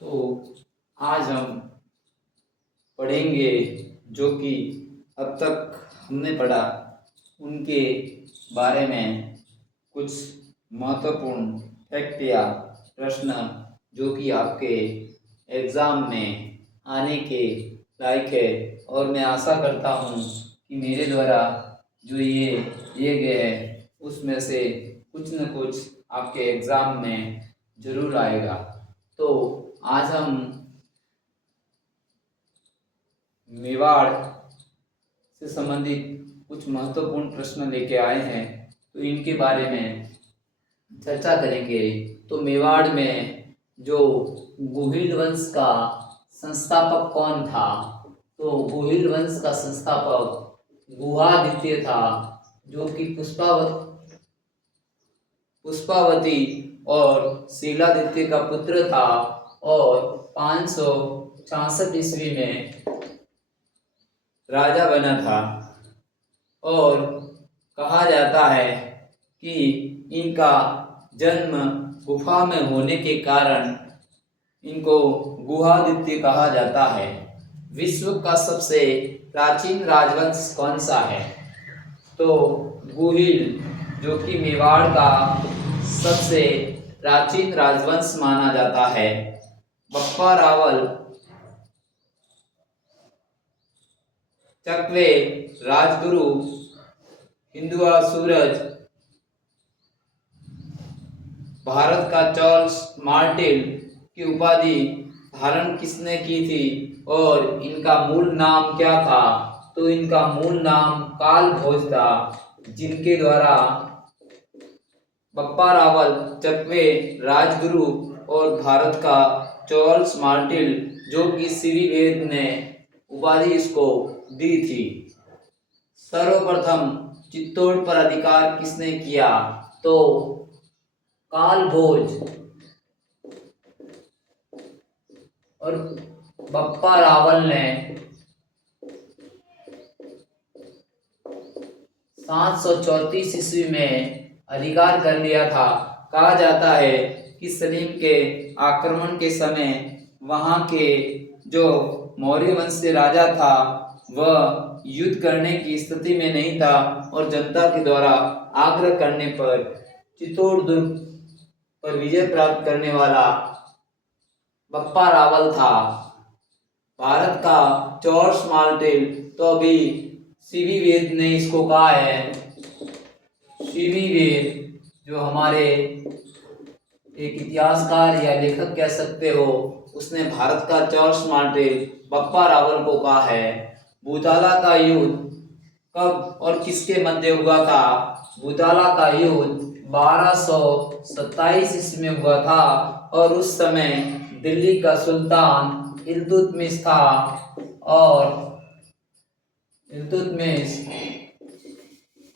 तो आज हम पढ़ेंगे जो कि अब तक हमने पढ़ा उनके बारे में कुछ महत्वपूर्ण फैक्ट या प्रश्न जो कि आपके एग्ज़ाम में आने के लायक है। और मैं आशा करता हूँ कि मेरे द्वारा जो ये दिए गए हैं उसमें से कुछ न कुछ आपके एग्ज़ाम में ज़रूर आएगा। तो आज हम मेवाड़ से संबंधित कुछ महत्वपूर्ण प्रश्न लेके आए हैं, तो इनके बारे में चर्चा करेंगे। तो मेवाड़ में जो गोहिल वंश का संस्थापक कौन था? तो गोहिल वंश का संस्थापक गुहादित्य था, जो कि पुष्पावती और शीलादित्य का पुत्र था और 566 ईस्वी में राजा बना था। और कहा जाता है कि इनका जन्म गुफा में होने के कारण इनको गुहादित्य कहा जाता है। विश्व का सबसे प्राचीन राजवंश कौन सा है? तो गुहिल, जो कि मेवाड़ का सबसे प्राचीन राजवंश माना जाता है। बप्पा रावल चकवे राजगुरु हिंदुआ सूरज भारत का चार्ल्स मार्टेल की उपाधि धारण किसने की थी और इनका मूल नाम क्या था? तो इनका मूल नाम काल भोज था, जिनके द्वारा बप्पा रावल चकवे राजगुरु और भारत का चार्ल्स मार्टेल, जो कि सीवी वेद ने उपाधि इसको दी थी। सर्वप्रथम चित्तौड़ पर अधिकार किसने किया? तो काल भोज और बप्पा रावल ने 734 ईस्वी में अधिकार कर लिया था। कहा जाता है कि सलीम के आक्रमण के समय वहां के जो मौर्य वंश से राजा था वह युद्ध करने की स्थिति में नहीं था और जनता के द्वारा आग्रह करने पर चित्तौड़ दुर्ग पर विजय प्राप्त करने वाला बप्पा रावल था। भारत का चार्ल्स मार्टेल, तो अभी सीवी वेद ने इसको कहा है। सीवी वेद जो हमारे एक इतिहासकार या लेखक कह सकते हो, उसने भारत का चार्ल्स मार्टेल बप्पा रावल को कहा है। भूताला का युद्ध कब और किसके मध्य हुआ था? भूताला का युद्ध 1227 ईस्वी में हुआ था और उस समय दिल्ली का सुल्तान इल्तुतमिश था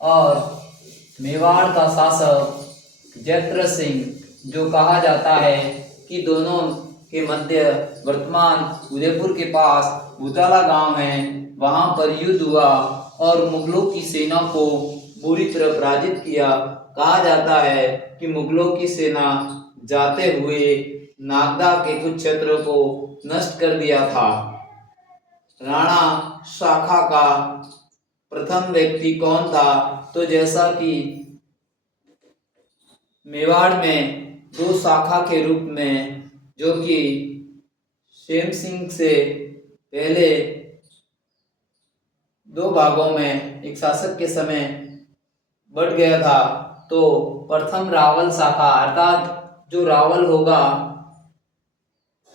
और मेवाड़ का शासक जयद्रथ सिंह, जो कहा जाता है कि दोनों के मध्य वर्तमान उदयपुर के पास भूताला गांव है, वहां पर युद्ध हुआ और मुगलों की सेना को बुरी तरह पराजित किया। कहा जाता है कि मुगलों की सेना जाते हुए नागदा के कुछ क्षेत्रों को नष्ट कर दिया था। राणा शाखा का प्रथम व्यक्ति कौन था? तो जैसा कि मेवाड़ में दो शाखा के रूप में, जो कि शेम सिंह से पहले दो भागों में एक शासक के समय बढ़ गया था, तो प्रथम रावल शाखा अर्थात जो रावल होगा,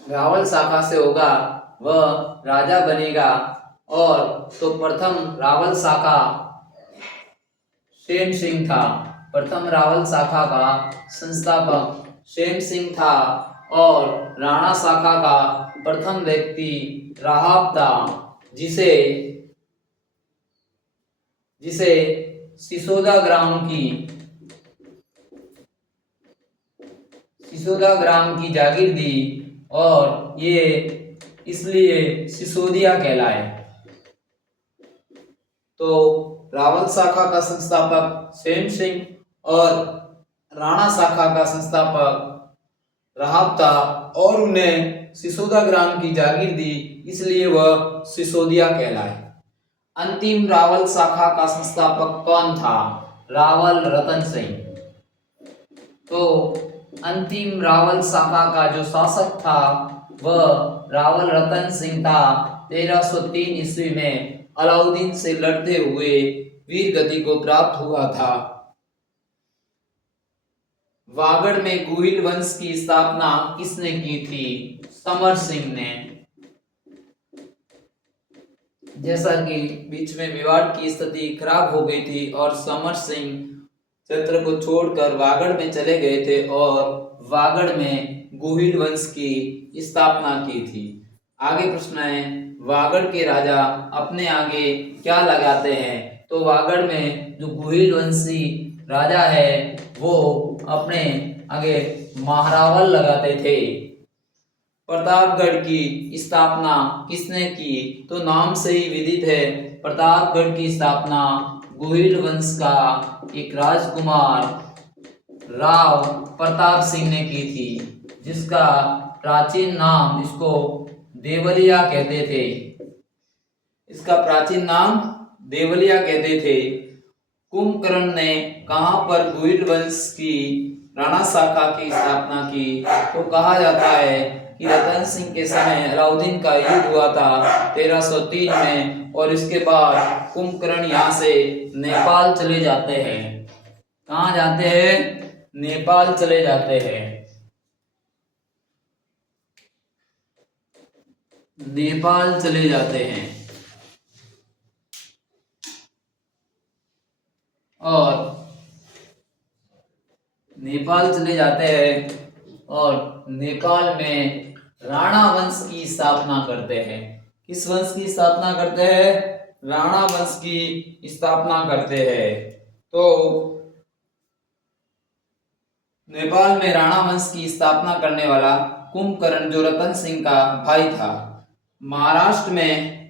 रावल शाखा से होगा वह राजा बनेगा। और तो प्रथम रावल शाखा शेम सिंह था। प्रथम रावल शाखा का संस्थापक शेम सिंह था और राणा शाखा का प्रथम व्यक्ति राहाब था, जिसे सिसोदा ग्राम की जागीर दी और ये इसलिए सिसोदिया कहलाए। तो रावल शाखा का संस्थापक शेम सिंह और राणा शाखा का संस्थापक राहाब था और उन्हें सिसोदा ग्राम की जागीर दी, इसलिए वह सिसोदिया कहलाए। अंतिम रावल शाखा का संस्थापक कौन था? रावल रतन सिंह। तो अंतिम रावल शाखा का जो शासक था वह रावल रतन सिंह था। 1303 ईस्वी में अलाउद्दीन से लड़ते हुए वीर गति को प्राप्त हुआ था। वागड़ में गुहिल वंश की स्थापना किसने की थी? समर सिंह ने। जैसा कि बीच में मेवाड़ की स्थिति खराब हो गई थी और समर सिंह क्षेत्र को छोड़कर वागड़ में चले गए थे और वागड़ में गुहिल वंश की स्थापना की थी। आगे प्रश्न है, वागड़ के राजा अपने आगे क्या लगाते हैं? तो वागड़ में जो गुहिल वंशी राजा है वो अपने आगे महारावल लगाते थे। प्रतापगढ़ की स्थापना किसने की? तो नाम से ही विदित है, प्रतापगढ़ की स्थापना गुहिल वंश का एक राजकुमार राव प्रताप सिंह ने की थी, जिसका प्राचीन नाम इसको देवलिया कहते थे। इसका प्राचीन नाम देवलिया कहते थे। कुंभकर्ण ने कहां पर गुहिल वंश की राणा शाखा की स्थापना की? तो कहा जाता है कि रतन सिंह के समय अलाउद्दीन का युद्ध हुआ था 1303 में, और इसके बाद कुंभकर्ण यहाँ से नेपाल चले जाते हैं। कहाँ जाते हैं? नेपाल चले जाते हैं। नेपाल चले जाते हैं और नेपाल चले जाते हैं और नेपाल में राणा वंश की स्थापना करते हैं। किस वंश की स्थापना करते हैं? राणा वंश की स्थापना करते हैं। तो नेपाल में राणा वंश की स्थापना करने वाला कुंभकर्ण जो रतन सिंह का भाई था। महाराष्ट्र में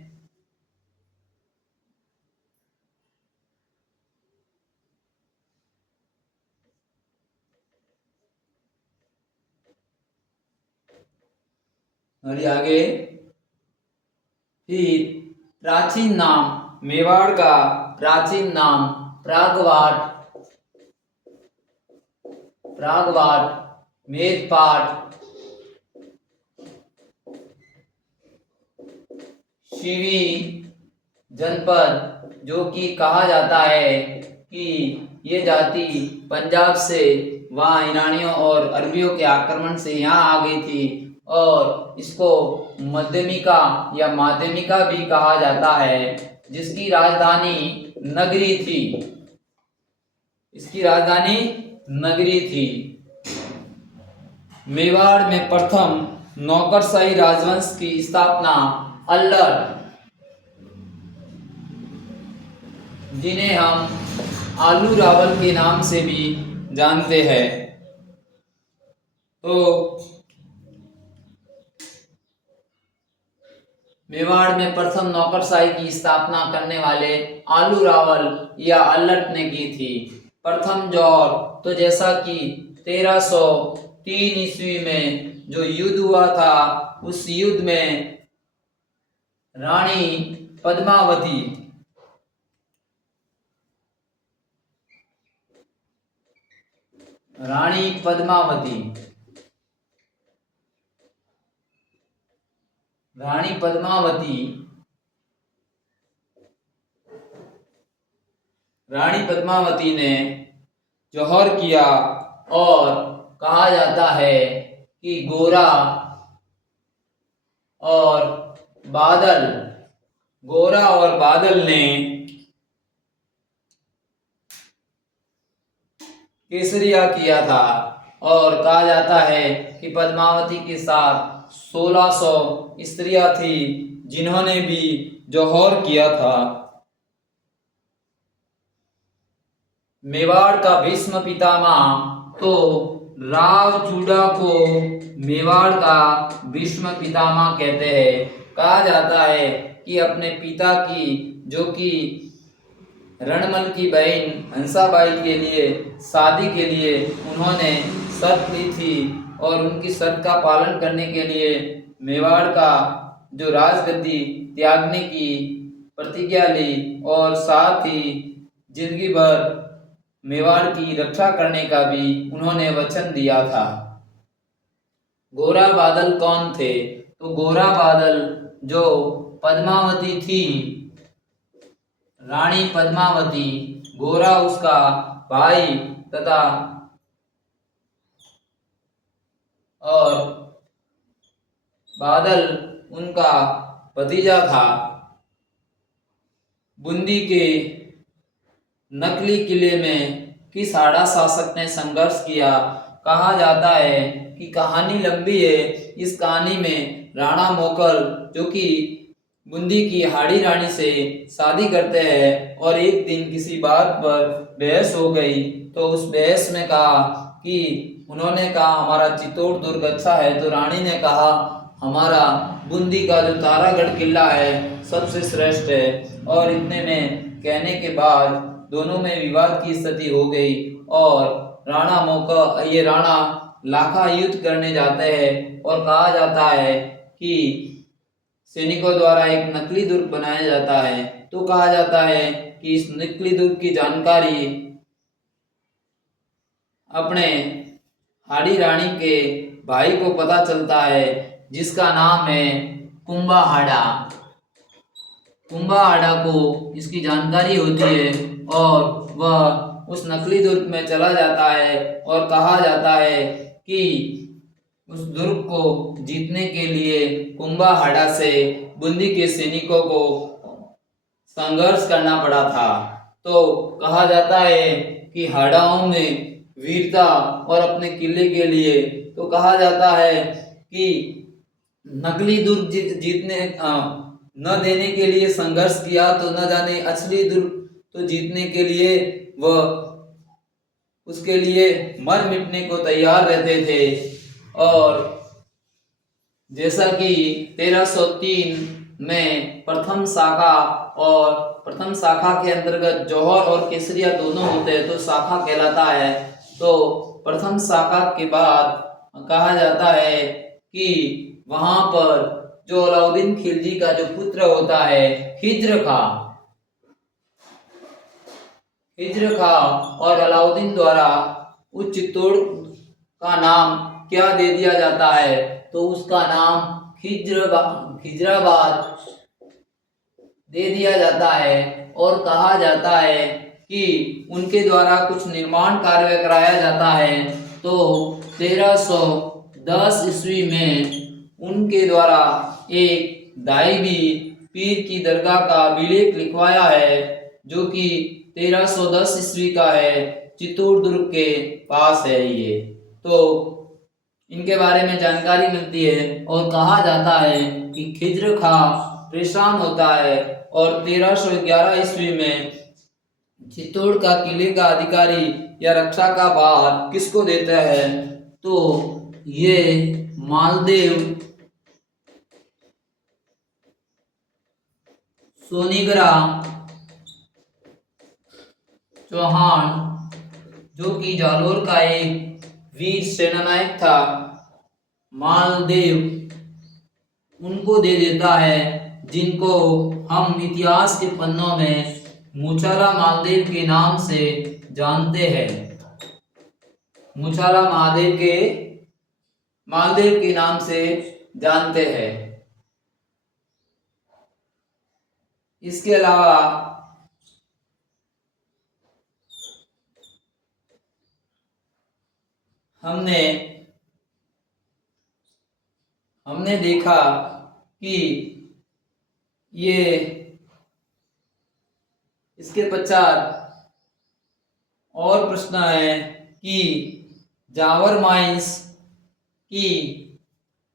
और आगे फिर प्राचीन नाम मेवाड़ का प्राचीन नाम प्रागवाट, मेदपाट, शिवी जनपद, जो कि कहा जाता है कि ये जाति पंजाब से वहाँ ईरानियों और अरबियों के आक्रमण से यहाँ आ गई थी, और इसको मध्यमिका या माध्यमिका भी कहा जाता है, जिसकी राजधानी नगरी थी। इसकी राजधानी नगरी थी। मेवाड़ में प्रथम नौकरशाही राजवंश की स्थापना अल्लर, जिन्हें हम आलू रावल के नाम से भी जानते हैं। तो मेवाड़ में प्रथम नौकरशाही की स्थापना करने वाले आलू रावल या अल्लट ने की थी। प्रथम दौर तो जैसा कि 1303 ईस्वी में जो युद्ध हुआ था, उस युद्ध में रानी पद्मावती रानी पद्मावती ने जौहर किया, और कहा जाता है कि गोरा और बादल ने केसरिया किया था, और कहा जाता है कि पद्मावती के साथ 1600 स्त्रियां थी जिन्होंने भी जौहर किया था। मेवाड़ का भीष्म पितामह, तो राव चूड़ा को मेवाड़ का भीष्म पितामह कहते हैं। कहा जाता है कि अपने पिता की, जो कि रणमल की बहन हंसाबाई के लिए शादी के लिए उन्होंने शर्त ली थी, और उनकी शर्त का पालन करने के लिए मेवाड़ का जो राजगद्दी त्यागने की प्रतिज्ञा ली और साथ ही जिंदगी भर मेवाड़ की रक्षा करने का भी उन्होंने वचन दिया था। गोरा बादल कौन थे? तो गोरा बादल जो पद्मावती थी, रानी पद्मावती, गोरा उसका भाई तथा और बादल उनका भतीजा था। बूंदी के नकली किले में किस हाड़ा शासक ने संघर्ष किया? कहा जाता है कि कहानी लंबी है। इस कहानी में राणा मोकल जो कि बूंदी की हाड़ी रानी से शादी करते हैं और एक दिन किसी बात पर बहस हो गई, तो उस बहस में कहा कि उन्होंने कहा हमारा चित्तौड़ दुर्ग अच्छा है, तो रानी ने कहा हमारा बूंदी का जो तारागढ़ किला है सबसे श्रेष्ठ है। और इतने में कहने के बाद दोनों में विवाद की स्थिति हो गई और राणा लाखा युद्ध करने जाते हैं और कहा जाता है कि सैनिकों द्वारा एक नकली दुर्ग बनाया जाता है। तो कहा जाता है कि इस नकली दुर्ग की जानकारी अपने हाड़ी रानी के भाई को पता चलता है, जिसका नाम है कुंभाहाड़ा। कुंभाहाड़ा को इसकी जानकारी होती है और वह उस नकली दुर्ग में चला जाता है और कहा जाता है कि उस दुर्ग को जीतने के लिए कुंभाहाड़ा से बूंदी के सैनिकों को संघर्ष करना पड़ा था। तो कहा जाता है कि हाड़ाओं में वीरता और अपने किले के लिए तो कहा जाता है कि नकली दुर्ग जीतने न देने के लिए संघर्ष किया, तो न जाने असली दुर्ग तो जीतने के लिए वह उसके लिए मर मिटने को तैयार रहते थे। और जैसा कि 1303 में प्रथम शाखा के अंतर्गत जौहर और केसरिया दोनों होते हैं तो शाखा कहलाता है। तो प्रथम शाखा के बाद कहा जाता है कि वहां पर जो अलाउद्दीन खिलजी का जो पुत्र होता है हिज्र खां और अलाउद्दीन द्वारा उस चित्तौड़ का नाम क्या दे दिया जाता है? तो उसका नाम खिजराबाद दे दिया जाता है और कहा जाता है कि उनके द्वारा कुछ निर्माण कार्य कराया जाता है। तो 1310 ईस्वी में उनके द्वारा एक दाइबी पीर की दरगाह का अभिलेख लिखवाया है, जो कि 1310 ईस्वी का है, चित्तौड़ दुर्ग के पास है ये। तो इनके बारे में जानकारी मिलती है और कहा जाता है कि खिज्र खां परेशान होता है और 1311 ईस्वी में चित्तौड़ का किले का अधिकारी या रक्षा का भार किसको देता है? तो ये मालदेव सोनीगरा चौहान, जो कि जालोर का एक वीर सेनानायक था, मालदेव उनको दे देता है, जिनको हम इतिहास के पन्नों में मूछाला मालदेव के नाम से जानते हैं। मूछाला मालदेव के नाम से जानते हैं। इसके अलावा हमने देखा कि ये इसके पश्चात और प्रश्न है कि जावर माइंस की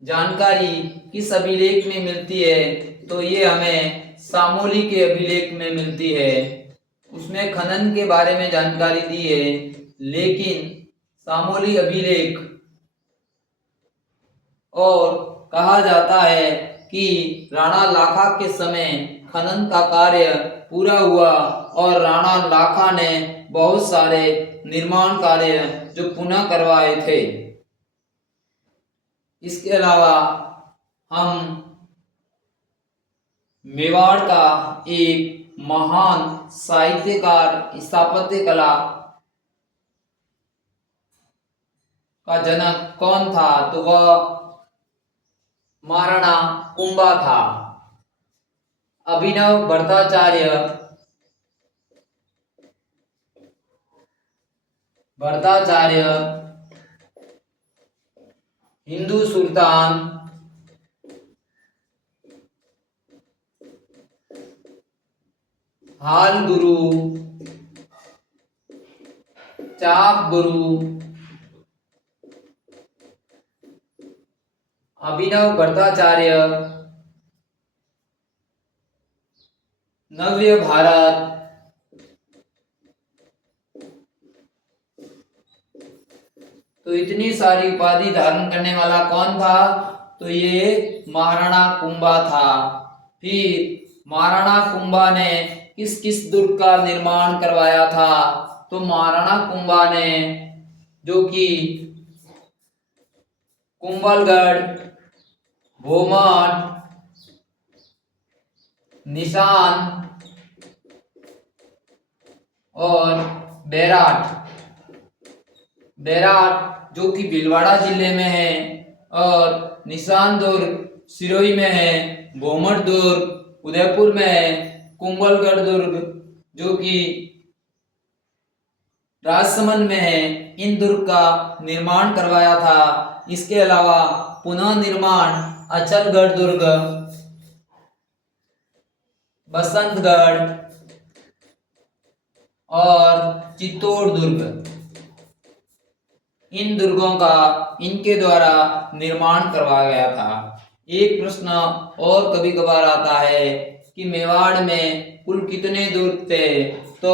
जानकारी किस अभिलेख में मिलती है? तो ये हमें सामोली के अभिलेख में मिलती है। उसमें खनन के बारे में जानकारी दी है, लेकिन सामोली अभिलेख और कहा जाता है कि राणा लाखा के समय खनन का कार्य पूरा हुआ और राणा लाखा ने बहुत सारे निर्माण कार्य जो पुनः करवाए थे। इसके अलावा हम मेवाड़ का एक महान साहित्यकार स्थापत्य कला का जनक कौन था? तो वह महाराणा कुंभा था। अभिनव भट्टाचार्य हिंदू सुल्तान हाल गुरु चाप गुरु अभिनव भट्टाचार्य नव्य भारत तो इतनी सारी उपाधि धारण करने वाला कौन था? तो ये महाराणा कुंभा था। फिर महाराणा कुंभा ने किस किस दुर्ग का निर्माण करवाया था? तो महाराणा कुंभा ने जो कि कुंभलगढ़, भोमट, निशान और बैराट जो कि भीलवाड़ा जिले में है, और निशान दुर्ग सिरोही में है, भोमट दुर्ग उदयपुर में है, कुंभलगढ़ दुर्ग जो कि राजसमंद में है। इन दुर्ग का निर्माण करवाया था। इसके अलावा पुनः निर्माण अचलगढ़ दुर्ग, बसंतगढ़ और चित्तौड़ दुर्ग, इन दुर्गों का इनके द्वारा निर्माण करवाया गया था। एक प्रश्न और कभी कभार आता है कि मेवाड़ में कुल कितने दुर्ग थे? तो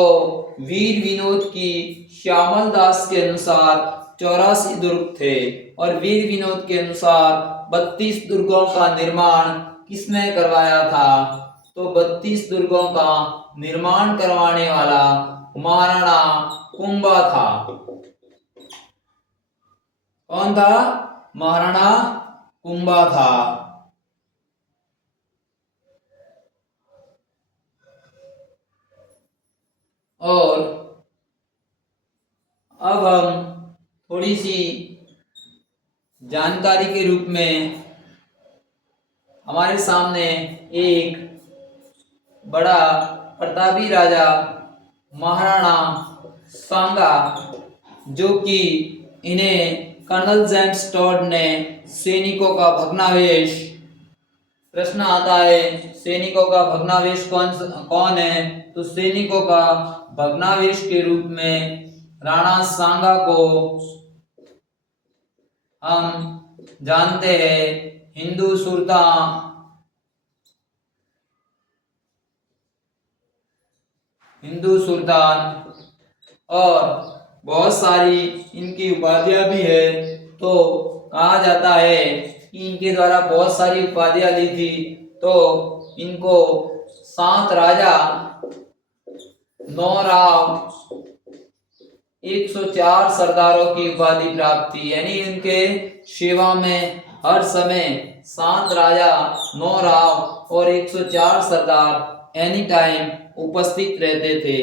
वीर विनोद की श्यामल दास के अनुसार 84 दुर्ग थे, और वीर विनोद के अनुसार 32 दुर्गों का निर्माण किसने करवाया था? तो 32 दुर्गों का निर्माण करवाने वाला महाराणा कुंभा था। कौन था? महाराणा कुंभा था। और अब हम थोड़ी सी जानकारी के रूप में हमारे सामने एक बड़ा प्रतापी राजा महाराणा सांगा, जो कि इन्हें कर्नल जेम्स टॉड ने सैनिकों का भग्नावशेष, प्रश्न आता है सैनिकों का भग्नावशेष कौन है? तो सैनिकों का भग्नावशेष के रूप में राणा सांगा को हम जानते हैं। हिंदू सुल्तान और बहुत सारी इनकी उपाधियां भी है। तो कहा जाता है कि इनके द्वारा बहुत सारी उपाधियां ली थी। तो इनको 7 राजा, 9 राव, 104 सरदारों की उपाधि प्राप्त थी। यानी इनके सेवा में हर समय 7 राजा, 9 राव और 104 सरदार एनी टाइम उपस्थित रहते थे।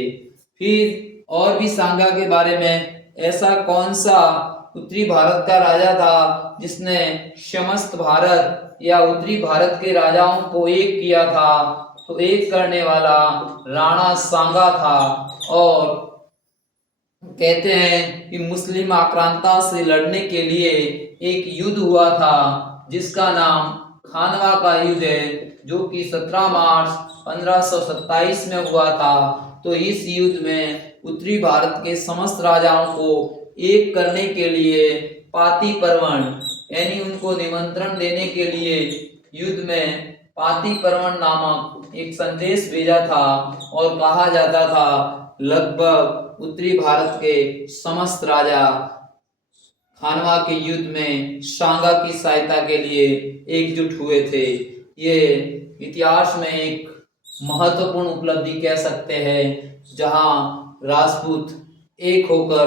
फिर और भी सांगा के बारे में, ऐसा कौन सा उत्तरी भारत का राजा था जिसने समस्त भारत या उत्तरी भारत के राजाओं को एक किया था? तो एक करने वाला राणा सांगा था। और कहते हैं कि मुस्लिम आक्रांता से लड़ने के लिए एक युद्ध हुआ था जिसका नाम खानवा का युद्ध है, जो कि 17 मार्च 1527 में हुआ था। तो इस युद्ध में उत्तरी भारत के समस्त राजाओं को एक करने के लिए पाती परवण, यानी उनको निमंत्रण देने के लिए युद्ध में पाती परवण नामक एक संदेश भेजा था। और कहा जाता था लगभग उत्तरी भारत के समस्त राजा खानवा के युद्ध में सांगा की सहायता के लिए एकजुट हुए थे। ये इतिहास में एक महत्वपूर्ण उपलब्धि कह सकते हैं, जहां राजपूत एक होकर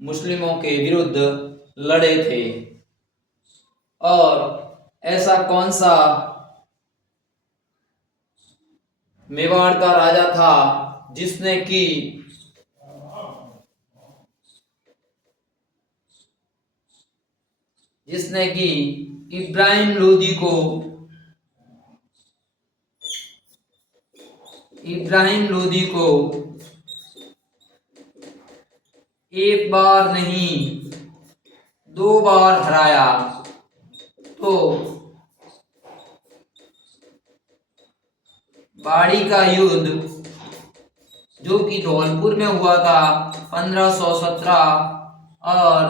मुस्लिमों के विरुद्ध लड़े थे। और ऐसा कौन सा मेवाड़ का राजा था जिसने कि इब्राहिम लोदी को एक बार नहीं 2 बार हराया। तो बाड़ी का युद्ध जो कि धौलपुर में हुआ था 1517 और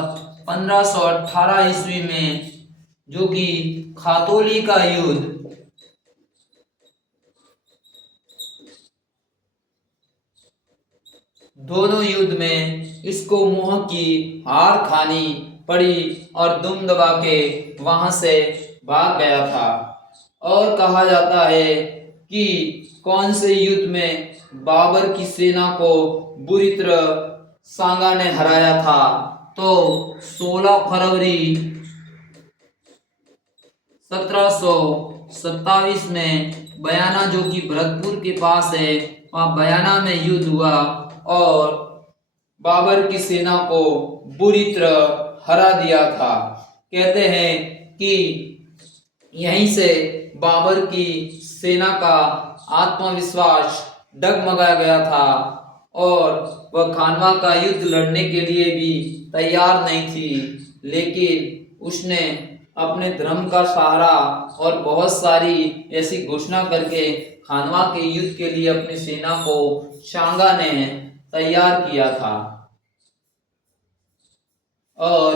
1518 ईस्वी में, जो कि खातौली का युद्ध दोनों युद्ध में इसको मुंह की हार खानी पड़ी और दुम दबा के वहां से भाग गया था। और कहा जाता है कि कौन से युद्ध में बाबर की सेना को बुरी तरह सांगा ने हराया था, तो 16 फरवरी 1727 में बयाना, जो कि भरतपुर के पास है, वहां बयाना में युद्ध हुआ और बाबर की सेना को बुरी तरह हरा दिया था। कहते हैं कि यहीं से बाबर की सेना का आत्मविश्वास डगमगा गया था और वह खानवा का युद्ध लड़ने के लिए भी तैयार नहीं थी, लेकिन उसने अपने धर्म का सहारा और बहुत सारी ऐसी घोषणा करके खानवा के युद्ध के लिए अपनी सेना को सांगा ने तैयार किया था। और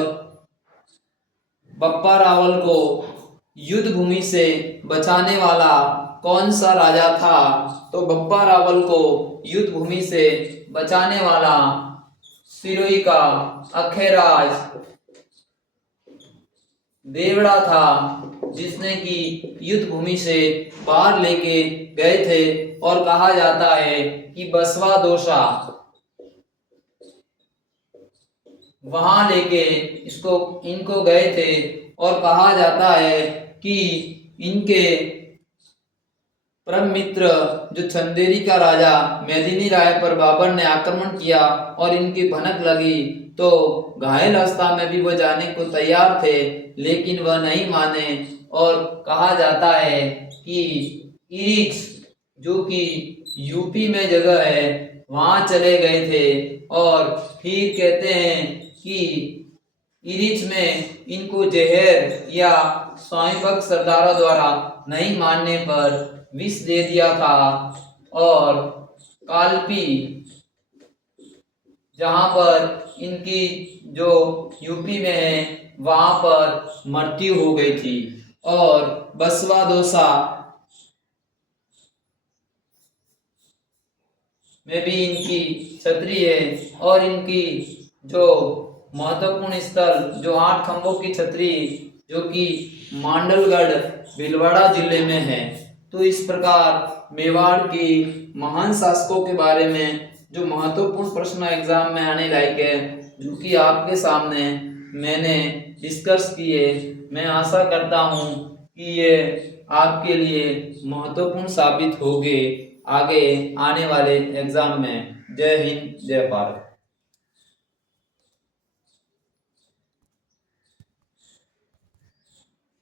बप्पा रावल को युद्ध भूमि से बचाने वाला कौन सा राजा था, तो बप्पा रावल को युद्ध भूमि से बचाने वाला सिरोही का अखेराज देवड़ा था, जिसने कि युद्ध भूमि से बाहर लेके गए थे। और कहा जाता है कि बसवा दोषा वहां लेके इनको गए थे। और कहा जाता है कि इनके परम मित्र जो चंदेरी का राजा मेदिनी राय पर बाबर ने आक्रमण किया और इनकी भनक लगी, तो घायल अवस्था में भी वह जाने को तैयार थे, लेकिन वह नहीं माने। और कहा जाता है कि इरिक्स, जो कि यूपी में जगह है, वहां चले गए थे। और फिर कहते हैं कि इरिक्स में इनको जहर या स्वामी भक्त सरदारों द्वारा नहीं मानने पर विष दे दिया था। और कालपी, जहां पर इनकी जो यूपी में है, वहां पर मृत्यु हो गई थी। और बसवा दोसा में भी इनकी छतरी है। और इनकी जो महत्वपूर्ण स्थल, जो 8 खंभों की छतरी, जो कि मांडलगढ़ भीलवाड़ा जिले में है। तो इस प्रकार मेवाड़ की महान शासकों के बारे में जो महत्वपूर्ण प्रश्न एग्जाम में आने लायक है, जो कि आपके सामने मैंने डिस्कस किए, मैं आशा करता हूँ कि ये आपके लिए महत्वपूर्ण साबित होंगे आगे आने वाले एग्जाम में। जय हिंद, जय भारत।